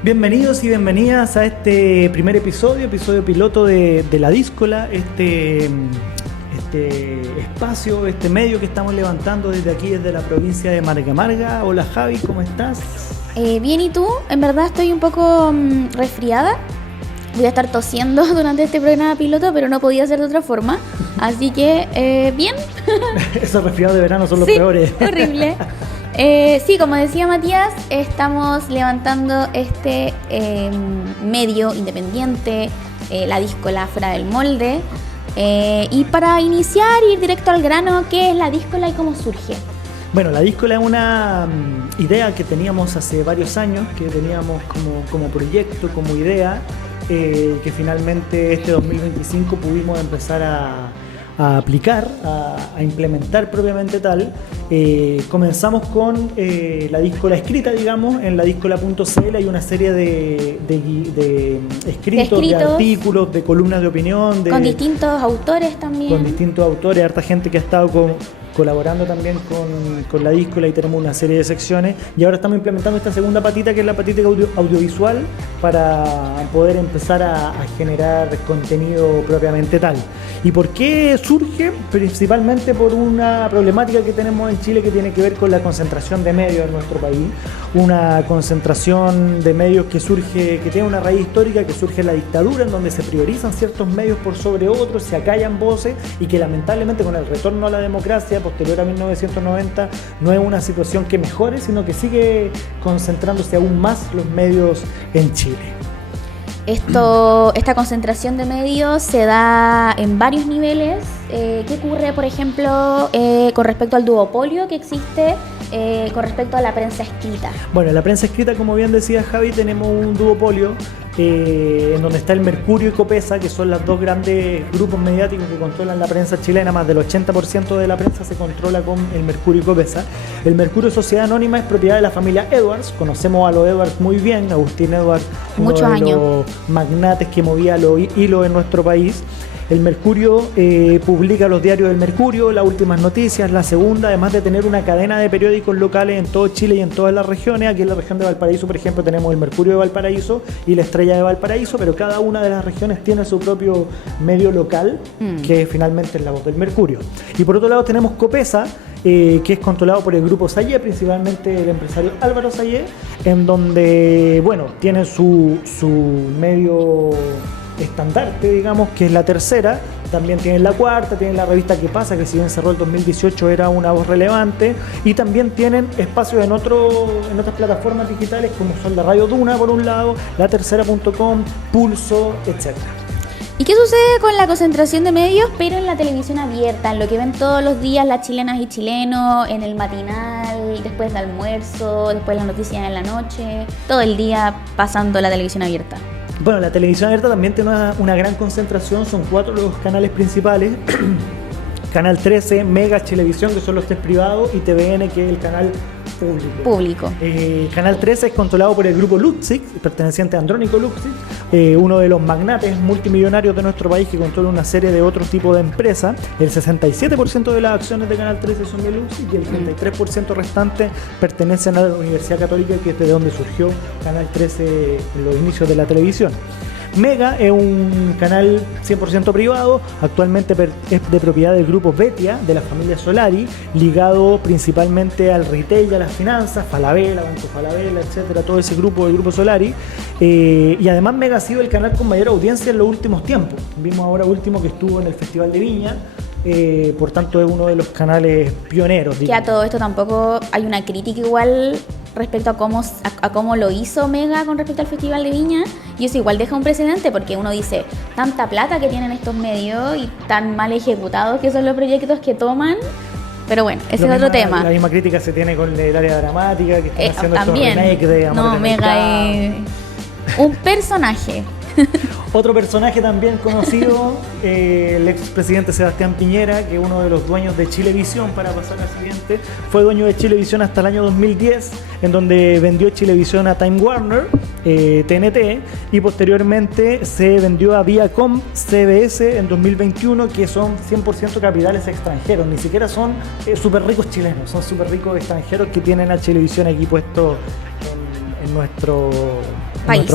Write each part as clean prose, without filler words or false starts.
Bienvenidos y bienvenidas a este primer episodio piloto de La Díscola, este espacio, este medio que estamos levantando desde aquí, desde la provincia de Marga Marga. Hola Javi, ¿cómo estás? Bien, ¿y tú? En verdad estoy un poco resfriada. Voy a estar tosiendo durante este programa piloto, pero no podía ser de otra forma. Así que, bien. Esos resfriados de verano son los sí, peores. Horrible. Sí, como decía Matías, estamos levantando este medio independiente, La Díscola fuera del molde. Y para iniciar, ir directo al grano, ¿qué es La Díscola y cómo surge? Bueno, La Díscola es una idea que teníamos hace varios años, que teníamos como proyecto, como idea, que finalmente este 2025 pudimos empezar a aplicar, a implementar propiamente tal. Comenzamos con la díscola escrita, digamos, en ladíscola.cl hay una serie de escritos, de artículos, de columnas de opinión. Con distintos autores también. Con distintos autores, harta gente que ha estado colaborando también con la díscola, y tenemos una serie de secciones, y ahora estamos implementando esta segunda patita, que es la patita audiovisual, para poder empezar a generar contenido propiamente tal. ¿Y por qué surge? Principalmente por una problemática que tenemos en Chile, que tiene que ver con la concentración de medios en nuestro país, una concentración de medios que tiene una raíz histórica, que surge en la dictadura, en donde se priorizan ciertos medios por sobre otros, se acallan voces, y que lamentablemente con el retorno a la democracia posterior a 1990 no es una situación que mejore, sino que sigue concentrándose aún más los medios en Chile. Esta concentración de medios se da en varios niveles. ¿Qué ocurre, por ejemplo, con respecto al duopolio que existe con respecto a la prensa escrita? Bueno, en la prensa escrita, como bien decía Javi, tenemos un duopolio en donde está el Mercurio y Copesa, que son los dos grandes grupos mediáticos que controlan la prensa chilena. Más del 80% de la prensa se controla con el Mercurio y Copesa. El Mercurio Sociedad Anónima es propiedad de la familia Edwards. Conocemos a los Edwards muy bien. Agustín Edwards, muchos uno de años, los magnates que movía los hilos en nuestro país. El Mercurio publica los diarios del Mercurio, las últimas noticias, La Segunda, además de tener una cadena de periódicos locales en todo Chile y en todas las regiones. Aquí en la región de Valparaíso, por ejemplo, tenemos el Mercurio de Valparaíso y la Estrella de Valparaíso, pero cada una de las regiones tiene su propio medio local, que finalmente es La Voz del Mercurio. Y por otro lado tenemos Copesa, que es controlado por el grupo Sayé, principalmente el empresario Álvaro Sayé, en donde, bueno, tienen su medio estandarte, digamos, que es La Tercera. También tienen La Cuarta, tienen la revista ¿Qué pasa?, que si bien cerró el 2018 era una voz relevante, y también tienen espacios en otras plataformas digitales, como son la Radio Duna por un lado, latercera.com, Pulso, etc. ¿Y qué sucede con la concentración de medios, pero en la televisión abierta, en lo que ven todos los días las chilenas y chilenos, en el matinal, después del almuerzo, después las noticias en la noche, todo el día pasando la televisión abierta? Bueno, la televisión abierta también tiene una gran concentración, son 4 los canales principales. Canal 13, Mega, Chilevisión, que son los 3 privados, y TVN, que es el canal público. Canal 13 es controlado por el grupo Lutzig, perteneciente a Andrónico Lutzig, uno de los magnates multimillonarios de nuestro país, que controla una serie de otros tipos de empresas. El 67% de las acciones de Canal 13 son de Lutzig, y el 33% restante pertenecen a la Universidad Católica, que es de donde surgió Canal 13 en los inicios de la televisión. Mega es un canal 100% privado, actualmente es de propiedad del grupo Betia, de la familia Solari, ligado principalmente al retail y a las finanzas, Falabella, Banco Falabella, etcétera, todo ese grupo del grupo Solari. Y además Mega ha sido el canal con mayor audiencia en los últimos tiempos. Vimos ahora último que estuvo en el Festival de Viña. Por tanto es uno de los canales pioneros, digamos. Que a todo esto tampoco hay una crítica igual respecto a cómo lo hizo Mega con respecto al Festival de Viña, y eso igual deja un precedente, porque uno dice, tanta plata que tienen estos medios y tan mal ejecutados que son los proyectos que toman, pero bueno, ese es otro tema. La misma crítica se tiene con el área dramática, que están haciendo también estos remakes de Amor de Mega es un personaje. Otro personaje también conocido, el expresidente Sebastián Piñera, que es uno de los dueños de Chilevisión, para pasar al siguiente, fue dueño de Chilevisión hasta el año 2010, en donde vendió Chilevisión a Time Warner, TNT, y posteriormente se vendió a Viacom CBS en 2021, que son 100% capitales extranjeros, ni siquiera son súper ricos chilenos, son súper ricos extranjeros que tienen a Chilevisión aquí puesto en nuestro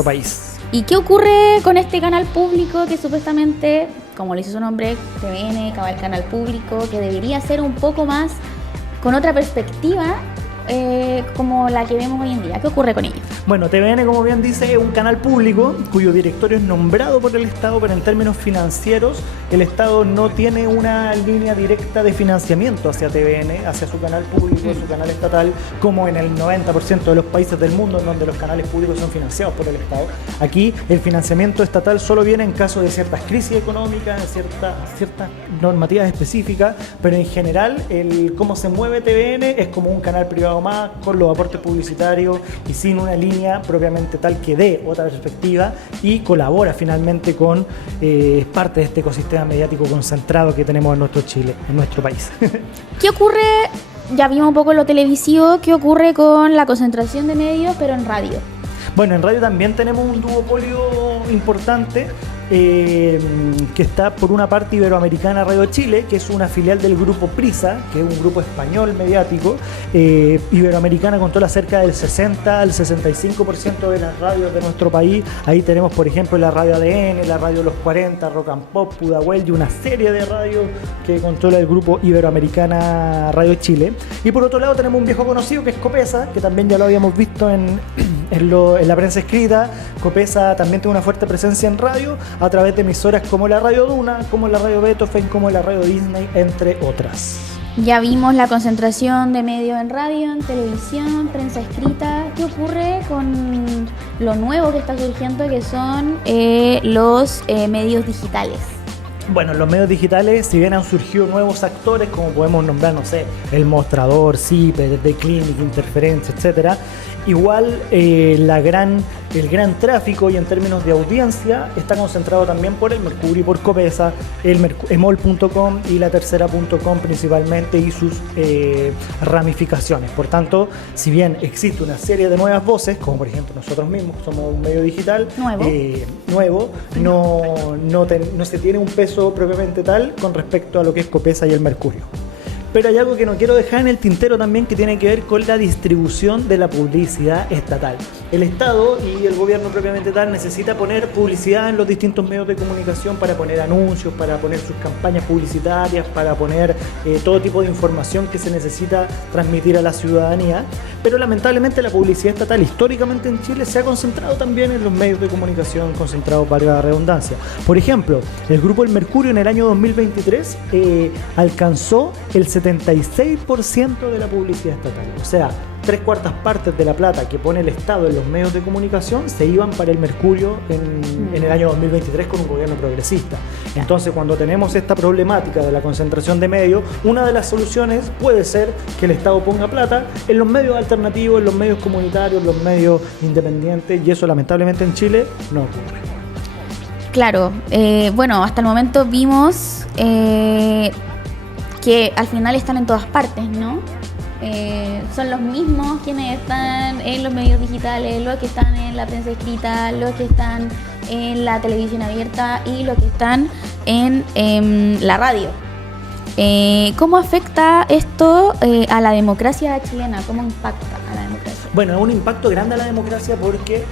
país. ¿Y qué ocurre con este canal público que supuestamente, como le hizo su nombre, TVN, el canal público, que debería ser un poco más con otra perspectiva como la que vemos hoy en día? ¿Qué ocurre con ellos? Bueno, TVN, como bien dice, es un canal público cuyo directorio es nombrado por el Estado, pero en términos financieros el Estado no tiene una línea directa de financiamiento hacia TVN, hacia su canal público, su canal estatal, como en el 90% de los países del mundo en donde los canales públicos son financiados por el Estado. Aquí el financiamiento estatal solo viene en caso de ciertas crisis económicas, ciertas normativas específicas, pero en general cómo se mueve TVN es como un canal privado más, con los aportes publicitarios y sin una línea propiamente tal que dé otra perspectiva y colabora finalmente con parte de este ecosistema mediático concentrado que tenemos en nuestro Chile, en nuestro país. ¿Qué ocurre? Ya vimos un poco lo televisivo. ¿Qué ocurre con la concentración de medios, pero en radio? Bueno, en radio también tenemos un duopolio importante. Que está por una parte Iberoamericana Radio Chile, que es una filial del grupo Prisa, que es un grupo español mediático. Iberoamericana controla cerca del 60 al 65% de las radios de nuestro país. Ahí tenemos, por ejemplo, la radio ADN, la radio Los 40, Rock and Pop, Pudahuel y una serie de radios que controla el grupo Iberoamericana Radio Chile. Y por otro lado tenemos un viejo conocido que es Copesa, que también ya lo habíamos visto en la prensa escrita. Copesa también tiene una fuerte presencia en radio a través de emisoras como la Radio Duna, como la Radio Beethoven, como la Radio Disney, entre otras. Ya vimos la concentración de medios en radio, en televisión, prensa escrita. ¿Qué ocurre con lo nuevo que está surgiendo, que son los medios digitales? Bueno, los medios digitales, si bien han surgido nuevos actores, como podemos nombrar, no sé, El Mostrador, CIPE, The Clinic, Interferencia, etcétera, igual el gran tráfico y en términos de audiencia está concentrado también por el Mercurio y por Copesa, emol.com y la tercera.com principalmente y sus ramificaciones. Por tanto, si bien existe una serie de nuevas voces, como por ejemplo nosotros mismos somos un medio digital nuevo, no se tiene un peso propiamente tal con respecto a lo que es Copesa y el Mercurio. Pero hay algo que no quiero dejar en el tintero también, que tiene que ver con la distribución de la publicidad estatal. El Estado y el gobierno propiamente tal necesita poner publicidad en los distintos medios de comunicación para poner anuncios, para poner sus campañas publicitarias, para poner todo tipo de información que se necesita transmitir a la ciudadanía. Pero lamentablemente la publicidad estatal históricamente en Chile se ha concentrado también en los medios de comunicación, concentrados para la redundancia. Por ejemplo, el Grupo El Mercurio en el año 2023 alcanzó el 76% de la publicidad estatal. O sea, 3/4 partes de la plata que pone el Estado en los medios de comunicación se iban para el Mercurio en el año 2023 con un gobierno progresista. Entonces, cuando tenemos esta problemática de la concentración de medios, una de las soluciones puede ser que el Estado ponga plata en los medios alternativos, en los medios comunitarios, en los medios independientes, y eso lamentablemente en Chile no ocurre. Claro, bueno, hasta el momento vimos que al final están en todas partes, ¿no? Son los mismos quienes están en los medios digitales, los que están en la prensa escrita, los que están en la televisión abierta y los que están en la radio. ¿Cómo afecta esto a la democracia chilena? ¿Cómo impacta a la democracia? Bueno, es un impacto grande a la democracia porque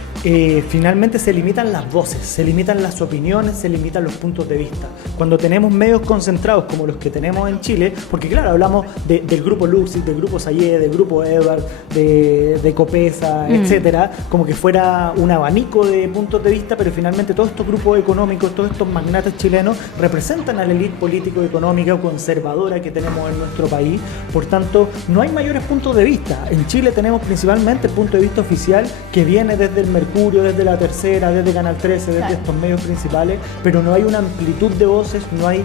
finalmente se limitan las voces, se limitan las opiniones, se limitan los puntos de vista. Cuando tenemos medios concentrados como los que tenemos en Chile, porque claro, hablamos del grupo Luxis, del grupo Sayé, del grupo Edward, de Copesa, etcétera, como que fuera un abanico de puntos de vista, pero finalmente todos estos grupos económicos, todos estos magnates chilenos representan a la élite político-económica o conservadora que tenemos en nuestro país. Por tanto, no hay mayores puntos de vista. En Chile tenemos principalmente el punto de vista oficial que viene desde el Mercurio, desde la Tercera, desde Canal 13, desde estos medios principales, pero no hay una amplitud de voces, no hay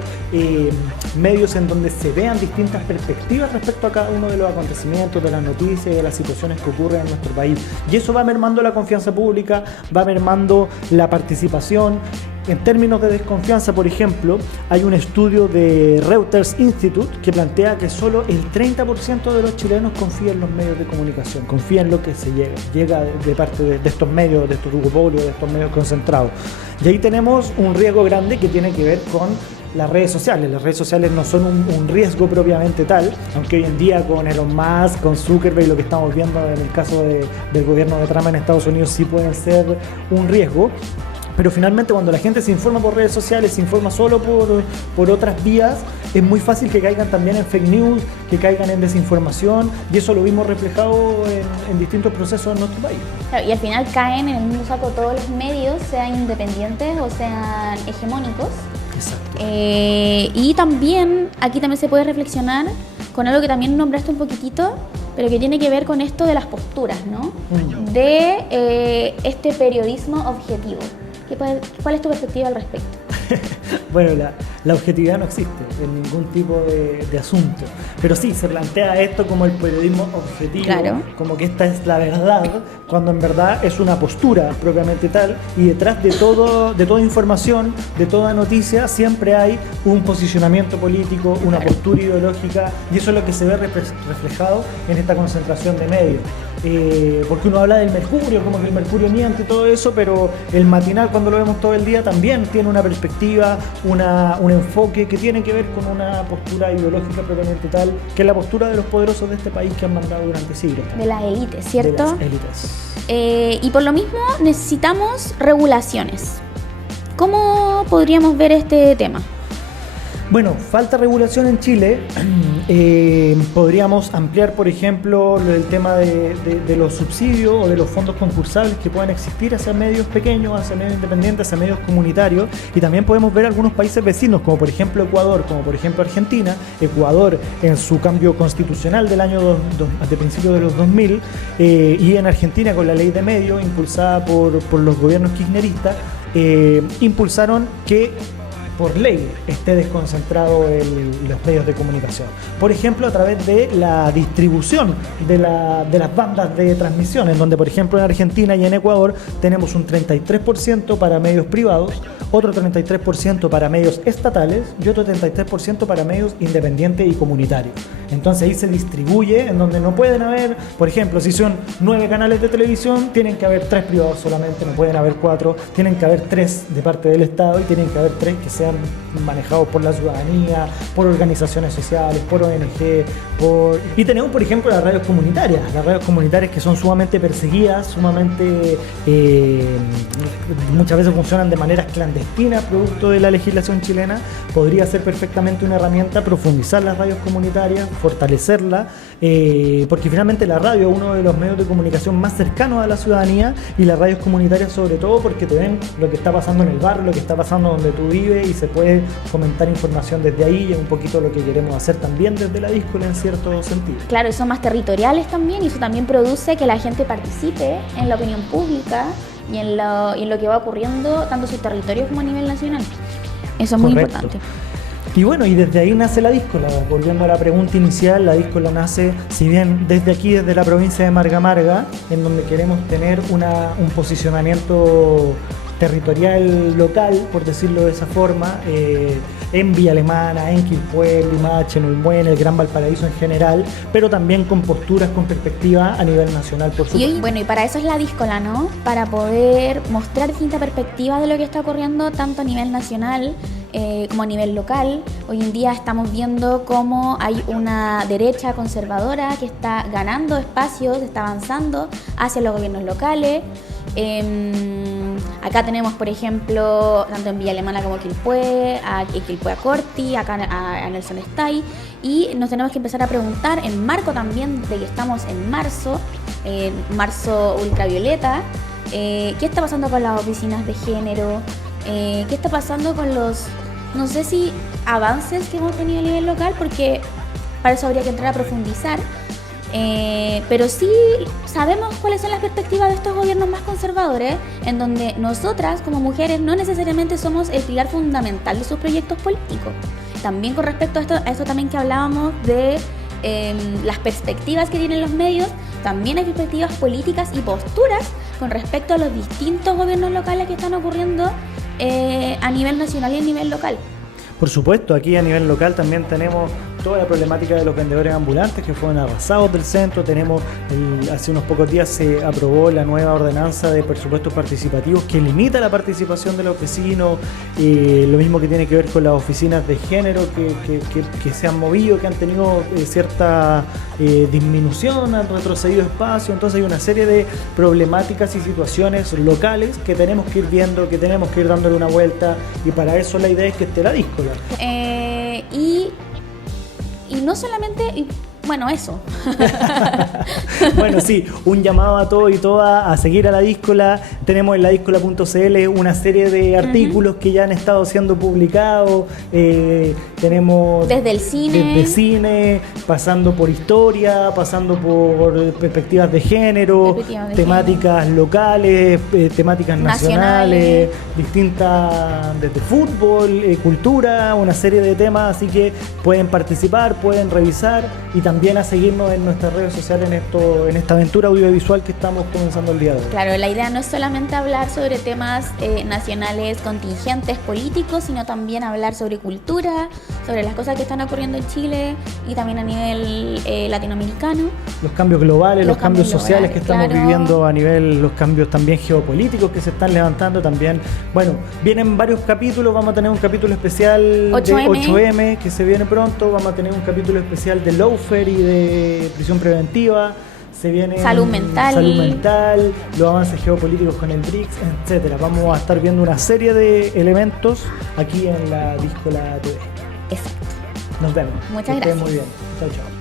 medios en donde se vean distintas perspectivas respecto a cada uno de los acontecimientos, de las noticias y de las situaciones que ocurren en nuestro país. Y eso va mermando la confianza pública, va mermando la participación. En términos de desconfianza, por ejemplo, hay un estudio de Reuters Institute que plantea que solo el 30% de los chilenos confía en los medios de comunicación, confía en lo que se llega de parte de estos medios, de estos duopolios, de estos medios concentrados. Y ahí tenemos un riesgo grande que tiene que ver con las redes sociales. Las redes sociales no son un riesgo propiamente tal, aunque hoy en día con Elon Musk, con Zuckerberg y lo que estamos viendo en el caso del gobierno de Trump en Estados Unidos sí pueden ser un riesgo. Pero finalmente cuando la gente se informa por redes sociales, se informa solo por otras vías, es muy fácil que caigan también en fake news, que caigan en desinformación, y eso lo vimos reflejado en distintos procesos en nuestro país. Claro, y al final caen en el mismo saco todos los medios, sean independientes o sean hegemónicos. Exacto. Y también, aquí también se puede reflexionar con algo que también nombraste un poquitito, pero que tiene que ver con esto de las posturas, ¿no? De este periodismo objetivo. ¿Cuál es tu perspectiva al respecto? Bueno, la objetividad no existe en ningún tipo de asunto, pero sí, se plantea esto como el periodismo objetivo, claro, como que esta es la verdad, cuando en verdad es una postura propiamente tal, y detrás de toda información, de toda noticia, siempre hay un posicionamiento político, una postura ideológica, y eso es lo que se ve reflejado en esta concentración de medios. Porque uno habla del Mercurio, como que el Mercurio miente y todo eso, pero el Matinal, cuando lo vemos todo el día, también tiene una perspectiva, un enfoque que tiene que ver con una postura ideológica propiamente tal, que es la postura de los poderosos de este país que han mandado durante siglos. De las élites, ¿cierto? De las élites. Y por lo mismo necesitamos regulaciones. ¿Cómo podríamos ver este tema? Bueno, falta regulación en Chile. Podríamos ampliar, por ejemplo, el tema de los subsidios o de los fondos concursables que puedan existir hacia medios pequeños, hacia medios independientes, hacia medios comunitarios. Y también podemos ver algunos países vecinos, como por ejemplo Ecuador, como por ejemplo Argentina. Ecuador, en su cambio constitucional del año de principios de los 2000, y en Argentina con la ley de medios impulsada por los gobiernos kirchneristas, impulsaron que por ley esté desconcentrado los medios de comunicación. Por ejemplo, a través de la distribución de las bandas de transmisión, en donde, por ejemplo, en Argentina y en Ecuador tenemos un 33% para medios privados, otro 33% para medios estatales y otro 33% para medios independientes y comunitarios. Entonces ahí se distribuye, en donde no pueden haber, por ejemplo, si son 9 canales de televisión, tienen que haber 3 privados solamente, no pueden haber 4, tienen que haber 3 de parte del Estado y tienen que haber 3 que sean manejados por la ciudadanía, por organizaciones sociales, por ONG, y tenemos, por ejemplo, las radios comunitarias que son sumamente perseguidas, sumamente muchas veces funcionan de maneras clandestinas, producto de la legislación chilena. Podría ser perfectamente una herramienta profundizar las radios comunitarias, fortalecerla, porque finalmente la radio es uno de los medios de comunicación más cercanos a la ciudadanía, y las radios comunitarias sobre todo porque te ven lo que está pasando en el barrio, lo que está pasando donde tú vives, y se puede comentar información desde ahí, y es un poquito lo que queremos hacer también desde la Díscola en cierto sentido. Claro, y son más territoriales también, y eso también produce que la gente participe en la opinión pública y en lo que va ocurriendo tanto en sus territorios como a nivel nacional. Eso es muy importante. Y bueno, y desde ahí nace la Díscola. Volviendo a la pregunta inicial, la Díscola nace, si bien desde aquí, desde la provincia de Marga Marga, en donde queremos tener un posicionamiento territorial local, por decirlo de esa forma, en Villa Alemana, en Quilpué, Limache, Ñuñoa, el Gran Valparaíso en general, pero también con posturas, con perspectiva a nivel nacional, por supuesto. Y para eso es la Díscola, ¿no? Para poder mostrar distintas perspectivas de lo que está ocurriendo tanto a nivel nacional como a nivel local. Hoy en día estamos viendo cómo hay una derecha conservadora que está ganando espacios, está avanzando hacia los gobiernos locales. Acá tenemos, por ejemplo, tanto en Villa Alemana como Quilpué, a Corti, acá a Nelson Stay, y nos tenemos que empezar a preguntar, en marco también de que estamos en marzo ultravioleta, ¿qué está pasando con las oficinas de género? ¿Qué está pasando con no sé si avances que hemos tenido a nivel local? Porque para eso habría que entrar a profundizar. Pero sí sabemos cuáles son las perspectivas de estos gobiernos más conservadores, en donde nosotras como mujeres no necesariamente somos el pilar fundamental de sus proyectos políticos. También con respecto a esto también que hablábamos de las perspectivas que tienen los medios, también hay perspectivas políticas y posturas con respecto a los distintos gobiernos locales que están ocurriendo a nivel nacional y a nivel local. Por supuesto, aquí a nivel local también tenemos toda la problemática de los vendedores ambulantes que fueron arrasados del centro. Tenemos, hace unos pocos días se aprobó la nueva ordenanza de presupuestos participativos que limita la participación de los vecinos, lo mismo que tiene que ver con las oficinas de género que se han movido, que han tenido cierta disminución, han retrocedido espacio. Entonces hay una serie de problemáticas y situaciones locales que tenemos que ir viendo, que tenemos que ir dándole una vuelta, y para eso la idea es que esté la díscola. Y no solamente, bueno, eso. Bueno, sí, un llamado a todos y todas a seguir a la díscola. Tenemos en ladíscola.cl una serie de artículos que ya han estado siendo publicados. Tenemos desde cine, pasando por historia, pasando por perspectivas de género, temáticas locales, temáticas nacionales, distintas, desde fútbol, cultura, una serie de temas. Así que pueden participar, pueden revisar y también a seguirnos en nuestras redes sociales en esta aventura audiovisual que estamos comenzando el día de hoy. Claro, la idea no es solamente hablar sobre temas nacionales contingentes políticos, sino también hablar sobre cultura, sobre las cosas que están ocurriendo en Chile y también a nivel latinoamericano. Los cambios globales, los cambios sociales que estamos viviendo a nivel, los cambios también geopolíticos que se están levantando también. Bueno, vienen varios capítulos, vamos a tener un capítulo especial 8M. de 8M que se viene pronto, vamos a tener un capítulo especial de lawfare y de prisión preventiva. Se viene salud mental, los avances geopolíticos con el BRICS, etcétera. Vamos a estar viendo una serie de elementos aquí en la Díscola TV. Exacto. Nos vemos. Muchas gracias. Muy bien. Chao, chao.